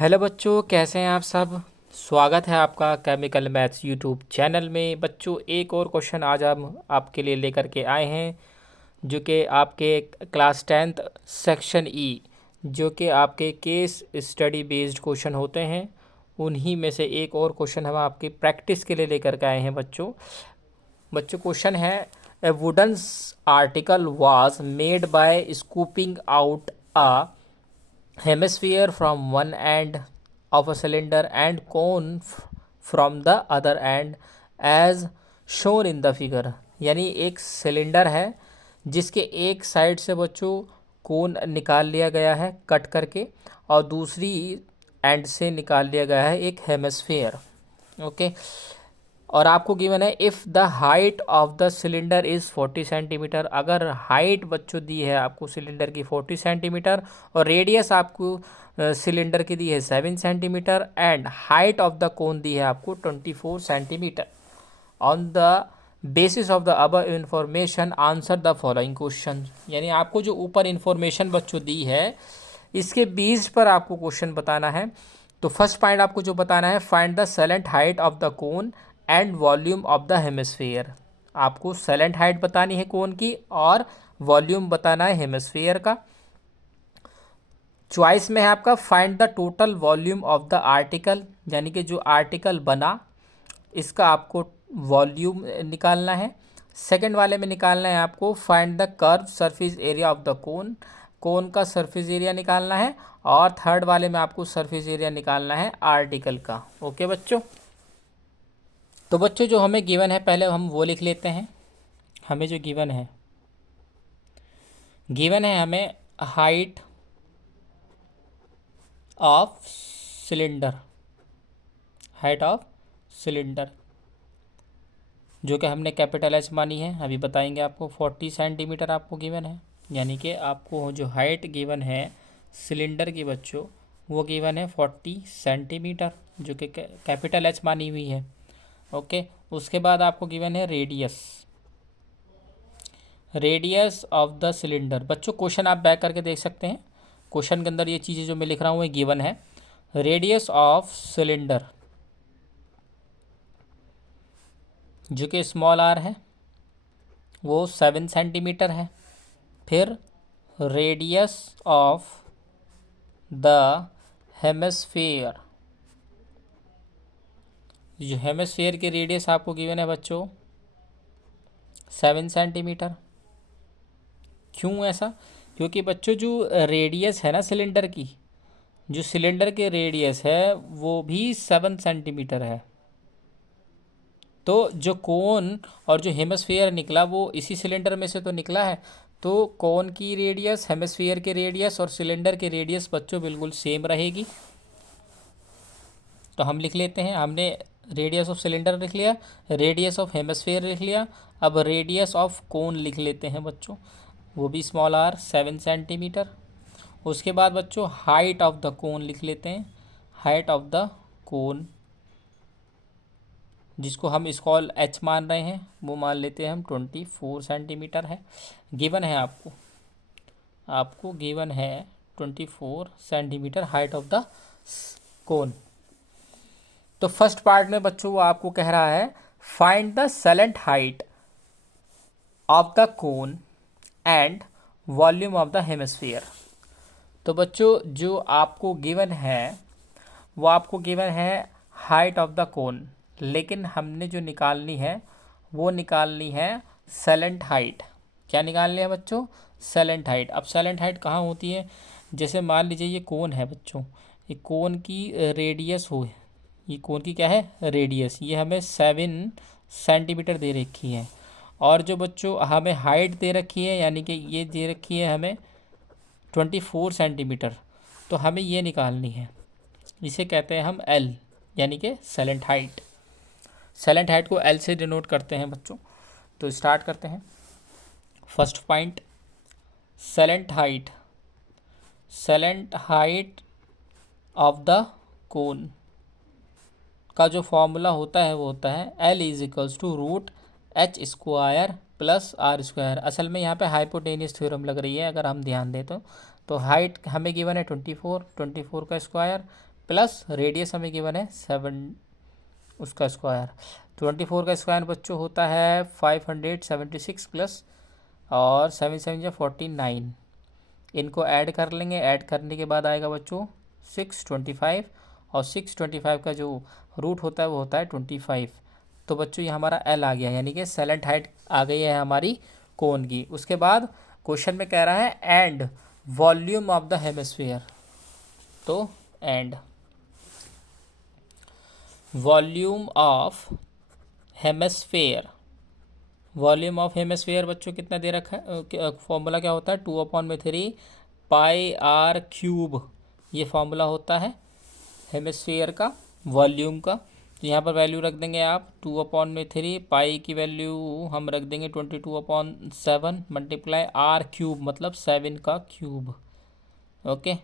Hello बच्चों, कैसे हैं आप सब। स्वागत है आपका केमिकल मैथ्स यूट्यूब चैनल में। बच्चों, एक और क्वेश्चन आज हम आपके लिए लेकर के आए हैं, जो कि आपके क्लास 10th सेक्शन ई, जो कि आपके केस स्टडी बेस्ड क्वेश्चन होते हैं, उन्हीं में से एक और क्वेश्चन हम आपकी प्रैक्टिस के लिए लेकर के आए हैं। बच्चों क्वेश्चन है, ए wooden article was made by scooping out a hemisphere from one end of a cylinder and cone from the other end as shown in the figure। यानी एक सिलेंडर है जिसके एक साइड से बच्चों कोन निकाल लिया गया है कट करके, और दूसरी एंड से निकाल लिया गया है एक हेमिस्फीयर। ओके, और आपको गिवन है if the height of the cylinder is 40 centimetre. अगर हाइट बच्चों दी है आपको सिलेंडर की 40 सेंटीमीटर, और रेडियस आपको सिलेंडर की दी है 7 centimetre, and height of the cone दी है आपको 24 centimetre. On the basis of the above information answer the following question. यानी आपको जो ऊपर इंफॉर्मेशन बच्चों दी है, इसके बेस पर आपको क्वेश्चन बताना है। तो फर्स्ट पॉइंट आपको जो बताना है, find the salient height of the cone and volume of the hemisphere. आपको सेलेंट हाइट बतानी है कोन की और वॉल्यूम बताना है हेमिस्फीयर का। चॉइस में है आपका find the total volume of the article, यानी कि जो आर्टिकल बना इसका आपको वॉल्यूम निकालना है। सेकंड वाले में निकालना है आपको find the curve surface area of the cone, cone का सरफेस एरिया निकालना है। और थर्ड वाले में आपको सरफेस एरिया निकालना है आर्टिकल का। ओके बच्चों, तो बच्चों जो हमें गिवन है पहले हम वो लिख लेते हैं। हमें जो गिवन है हमें height of cylinder, height of cylinder जो कि हमने कैपिटल एच मानी है, अभी बताएंगे आपको। 40 सेंटीमीटर आपको गिवन है, यानी कि आपको जो हाइट गिवन है सिलेंडर की बच्चों, वो गिवन है 40 सेंटीमीटर, जो कि कैपिटल एच मानी हुई है। ओके, उसके बाद आपको गिवन है रेडियस ऑफ द सिलेंडर। बच्चों क्वेश्चन आप बैक करके देख सकते हैं, क्वेश्चन के अंदर ये चीज़ें जो मैं लिख रहा हूँ ये गिवन है। रेडियस ऑफ सिलेंडर जो कि स्मॉल आर है वो 7 सेंटीमीटर है। फिर रेडियस ऑफ द हेमिस्फीयर, जो हेमिस्फीयर की रेडियस आपको गिवन है बच्चों 7 सेंटीमीटर। क्यों ऐसा? क्योंकि बच्चों जो रेडियस है ना सिलेंडर की, जो सिलेंडर के रेडियस है वो भी 7 सेंटीमीटर है। तो जो कोन और जो हेमिस्फीयर निकला वो इसी सिलेंडर में से तो निकला है। तो कोन की रेडियस, हेमिस्फीयर के रेडियस और सिलेंडर के रेडियस बच्चों बिल्कुल सेम रहेगी। तो हम लिख लेते हैं, हमने रेडियस ऑफ सिलेंडर लिख लिया, रेडियस ऑफ हेमिस्फीयर लिख लिया। अब रेडियस ऑफ कोन लिख लेते हैं बच्चों, वो भी स्मॉल आर 7 सेंटीमीटर। उसके बाद बच्चों हाइट ऑफ द कोन लिख लेते हैं, हाइट ऑफ द कोन जिसको हम स्मॉल एच मान रहे हैं वो मान लेते हैं हम 24 सेंटीमीटर है। गिवन है आपको गिवन है 24 सेंटीमीटर हाइट ऑफ द कोन। तो फर्स्ट पार्ट में बच्चों वो आपको कह रहा है find the salient height of the cone and volume of the hemisphere. तो बच्चों जो आपको गिवन है वो आपको गिवन है हाइट ऑफ द कोन, लेकिन हमने जो निकालनी है वो निकालनी है सेलेंट हाइट। क्या निकालनी है बच्चों? Salient height. अब सेलेंट हाइट कहाँ होती है? जैसे मान लीजिए ये कोन है बच्चों, ये कोन की रेडियस हो, ये कोन की क्या है रेडियस, ये हमें 7 सेंटीमीटर दे रखी है। और जो बच्चों हमें हाइट दे रखी है, यानी कि ये दे रखी है हमें 24 सेंटीमीटर, तो हमें ये निकालनी है। इसे कहते हैं हम एल, यानी कि सेलेंट हाइट। सेलेंट हाइट को एल से डिनोट करते हैं बच्चों। तो स्टार्ट करते हैं। First point, slant height of the cone का जो फॉर्मूला होता है वो होता है L is equals to root H square plus R square. असल में यहाँ पे हाइपोटेनियस थ्योरम लग रही है अगर हम ध्यान दें तो हाइट हमें गिवन है 24 का स्क्वायर प्लस रेडियस हमें गिवन है 7 उसका स्क्वायर। 24 का स्क्वायर बच्चों होता है 576 प्लस और 7 7 जा 49। इनको ऐड कर लेंगे, ऐड करने के बाद आएगा बच्चों 625 और 625 का जो रूट होता है वो होता है 25। तो बच्चों ये हमारा एल आ गया, यानी कि सेलेंट हाइट आ गई है हमारी कोन की। उसके बाद क्वेश्चन में कह रहा है and volume of the hemisphere. तो and volume of hemisphere, volume of hemisphere बच्चों कितना दे रखा है, फॉर्मूला क्या होता है 2/3 पाई आर क्यूब, ये फॉर्मूला होता है हेमिस्फीयर का वॉल्यूम का। तो यहाँ पर वैल्यू रख देंगे आप 2/3, पाई की वैल्यू हम रख देंगे 22/7 मल्टीप्लाई आर क्यूब मतलब 7 का क्यूब। ओके,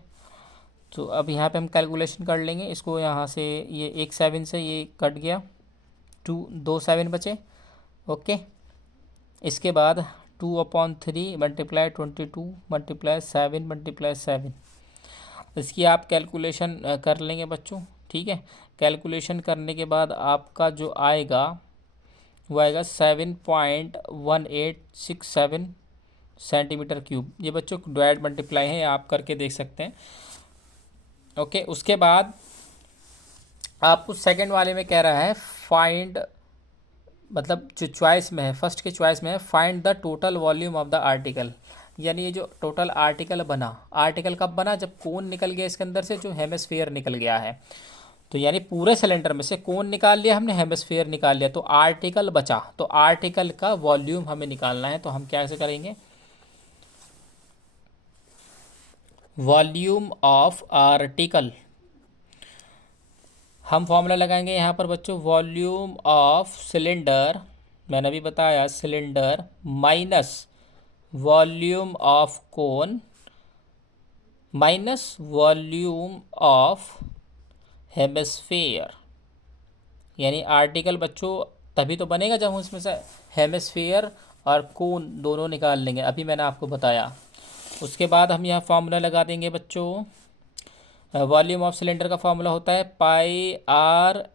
तो अब यहाँ पे हम कैलकुलेशन कर लेंगे इसको। यहाँ से ये एक 7 से ये कट गया, 2 7 बचे। ओके, इसके बाद 2/3 मल्टीप्लाई 22 मल्टीप्लाई 7 मल्टीप्लाई 7, इसकी आप कैलकुलेशन कर लेंगे बच्चों। ठीक है, कैलकुलेशन करने के बाद आपका जो आएगा वो आएगा 7.1867 सेंटीमीटर क्यूब। ये बच्चों डिवाइड मल्टीप्लाई है, आप करके देख सकते हैं। ओके, उसके बाद आपको सेकंड वाले में कह रहा है फाइंड, मतलब जो चॉइस में है, फर्स्ट के चॉइस में है find the total volume of the article. यानी ये जो टोटल आर्टिकल बना, आर्टिकल कब बना, जब कोन निकल गया इसके अंदर से, जो हेमिस्फीयर निकल गया है। तो यानी पूरे सिलेंडर में से कोन निकाल लिया हमने, हेमिस्फीयर निकाल लिया, तो आर्टिकल बचा। तो आर्टिकल का वॉल्यूम हमें निकालना है। तो हम कैसे करेंगे, वॉल्यूम ऑफ आर्टिकल, हम फॉर्मूला लगाएंगे यहाँ पर बच्चों, वॉल्यूम ऑफ सिलेंडर, मैंने अभी बताया cylinder minus volume of cone minus volume of hemisphere. यानी आर्टिकल बच्चों तभी तो बनेगा जब हम उसमें से हेमिस्फीयर और कोन दोनों निकाल लेंगे, अभी मैंने आपको बताया। उसके बाद हम यहाँ फॉर्मूला लगा देंगे बच्चों, वॉल्यूम ऑफ सिलेंडर का फॉर्मूला होता है pi R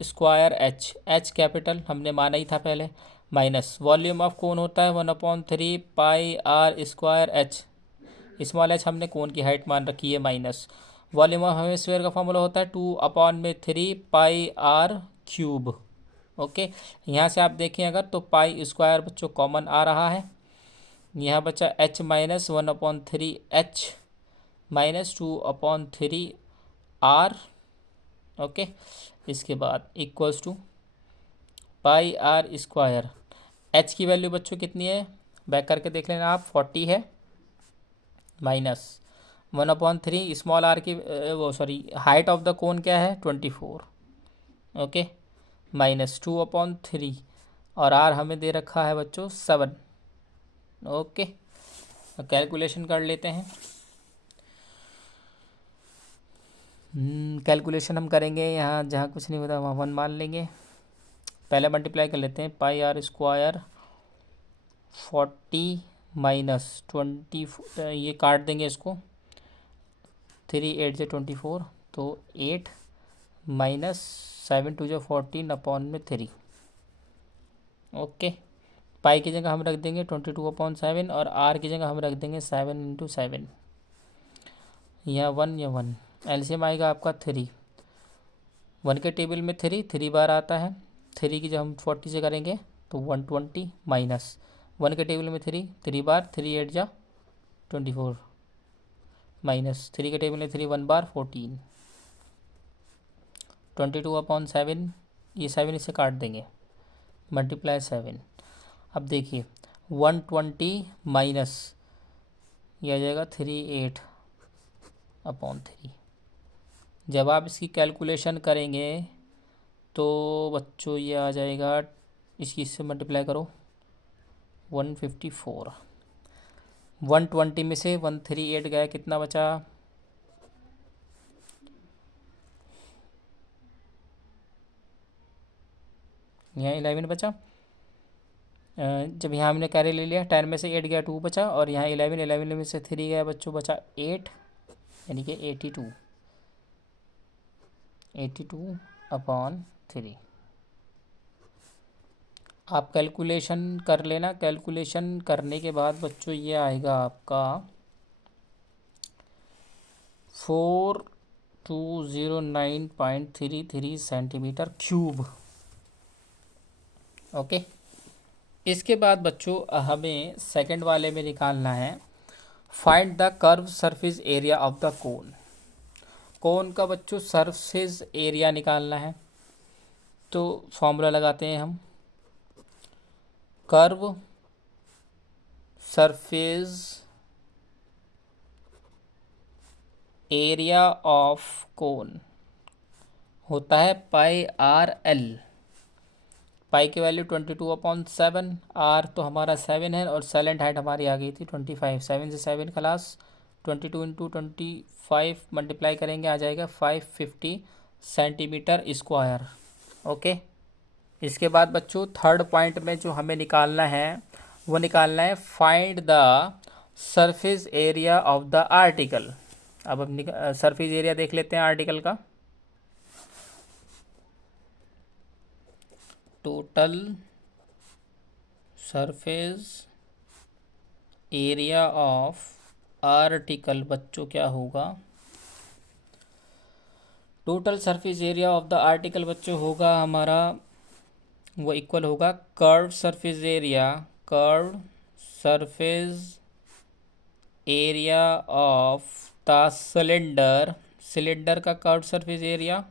square H, H capital हमने माना ही था पहले, माइनस वॉल्यूम ऑफ कोन होता है 1/3 pi R square H, small H हमने कोन की हाइट मान रखी है, माइनस वॉल्यूम ऑफ हेमिस्फीयर का फॉर्मूला होता है 2/3 पाई आर क्यूब। ओके, यहाँ से आप देखें अगर तो पाई स्क्वायर बच्चों कॉमन आ रहा है, यहाँ बचा H minus 1/3 H minus 2/3 R. Okay, इसके बाद equals to pi R square, H की वैल्यू बच्चों कितनी है, बैक करके देख लेना आप, 40 है, माइनस 1/3 स्मॉल आर की वो सॉरी हाइट ऑफ द कोन क्या है 24। ओके, माइनस 2/3 और आर हमें दे रखा है बच्चों 7। ओके, कैलकुलेशन कर लेते हैं। कैलकुलेशन हम करेंगे यहाँ, जहाँ कुछ नहीं होता वहाँ 1 मान लेंगे। पहले मल्टीप्लाई कर लेते हैं, पाई आर स्क्वायर 40 माइनस 20, ये काट देंगे इसको, 3 8 से 24, तो 8 माइनस 7 2 जो 14/3। ओके, पाई की जगह हम रख देंगे 22/7 और आर की जगह हम रख देंगे 7 × 7, यहाँ 1 या 1, एलसीएम आएगा आपका 3, 1 के टेबल में 3 बार आता है, 3 की जब हम 40 से करेंगे तो 120 माइनस 1 के टेबल में 3 बार, 3 8 जा 24 माइनस 3 के टेबल में 3 1 बार 14, 22/7, ये 7 इसे काट देंगे, मल्टीप्लाई 7। अब देखिए 120 माइनस ये आ जाएगा 38/3। जब आप इसकी कैलकुलेशन करेंगे तो बच्चों ये आ जाएगा, इसकी इससे मल्टीप्लाई करो 154, 120 में से 138 गया, कितना बचा, यहाँ 11 बचा। जब यहाँ हमने कैरी ले लिया 10 में से 8 गया 2 बचा, और यहाँ 11 में से 3 गया बच्चों बचा 8, यानी कि 82। 82/3। आप कैलकुलेशन कर लेना। कैलकुलेशन करने के बाद बच्चों ये आएगा आपका 4209.33 सेंटीमीटर क्यूब। ओके। इसके बाद बच्चों हमें सेकंड वाले में निकालना है find the curve surface area of the cone. Cone का बच्चों सरफेस एरिया निकालना है, तो फॉर्मूला लगाते हैं हम। कर्व सरफेस एरिया ऑफ कोन होता है पाई आर एल। पाई की वैल्यू 22/7, आर तो हमारा 7 है और साइलेंट हाइट हमारी आ गई थी 25। 7 से 7 क्लास 22 इंटू 25 मल्टीप्लाई करेंगे, आ जाएगा 550 सेंटीमीटर स्क्वायर। ओके। इसके बाद बच्चों थर्ड पॉइंट में जो हमें निकालना है वो निकालना है find the surface area of the article. अब हम सरफेस एरिया देख लेते हैं आर्टिकल का। Total surface area of article बच्चों क्या होगा? Total surface area of the article बच्चों होगा हमारा, वो इक्वल होगा curve surface area, curve surface area of the cylinder, cylinder का curve surface area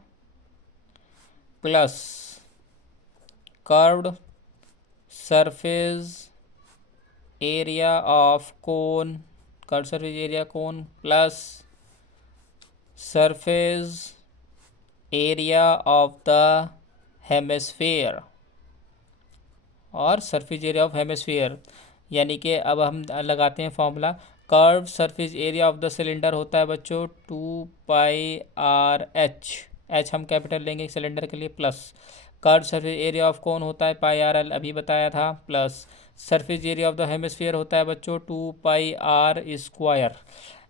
plus curved surface area of cone, curve surface area cone plus surface area of the hemisphere और surface area of hemisphere. यानी कि अब हम लगाते हैं formula. Curve surface area of the cylinder होता है बच्चों 2πr/h, एच हम कैपिटल लेंगे सिलेंडर के लिए, plus curve surface area of कोन होता है πr/l, अभी बताया था, plus surface area of the hemisphere होता है बच्चों 2πr²।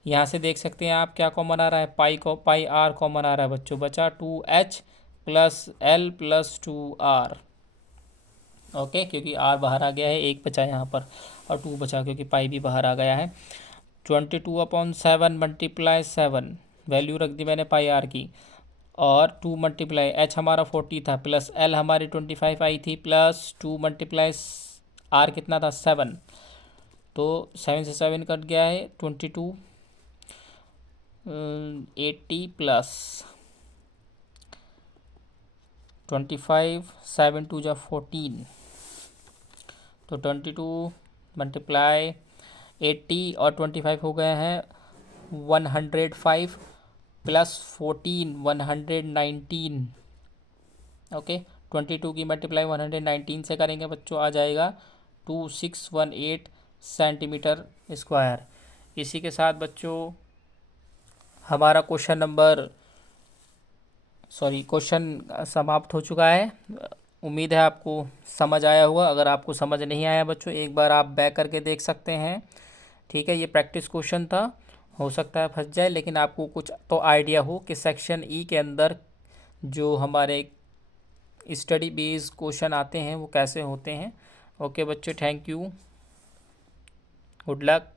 यहाँ से देख सकते हैं आप क्या कॉमन आ रहा है, πr कॉमन आ रहा है बच्चों, बचा 2h plus l plus 2r। Okay, क्योंकि r बाहर आ गया है, एक बचा यहाँ पर और 2 बचा क्योंकि पाई भी बाहर आ गया है। 22/7 मल्टीप्लाई 7, वैल्यू रख दी मैंने पाई आर की, और 2 मल्टीप्लाई एच हमारा 40 था प्लस एल हमारी 25 आई थी प्लस 2 मल्टीप्लाई आर कितना था 7, तो 7 से 7 कट गया है 22, 80 प्लस 25, 7 2 जा 14, तो 22 मल्टीप्लाई 80 और 25 हो गए हैं 105 प्लस 14 119। ओके, 22 की मल्टीप्लाई 119 से करेंगे बच्चों, आ जाएगा 2618 सेंटीमीटर स्क्वायर। इसी के साथ बच्चों हमारा क्वेश्चन समाप्त हो चुका है। उम्मीद है आपको समझ आया होगा। अगर आपको समझ नहीं आया बच्चों, एक बार आप बैक करके देख सकते हैं। ठीक है, ये प्रैक्टिस क्वेश्चन था, हो सकता है फंस जाए, लेकिन आपको कुछ तो आइडिया हो कि सेक्शन ई के अंदर जो हमारे स्टडी बेस्ड क्वेश्चन आते हैं वो कैसे होते हैं। ओके बच्चों, थैंक यू, गुड लक।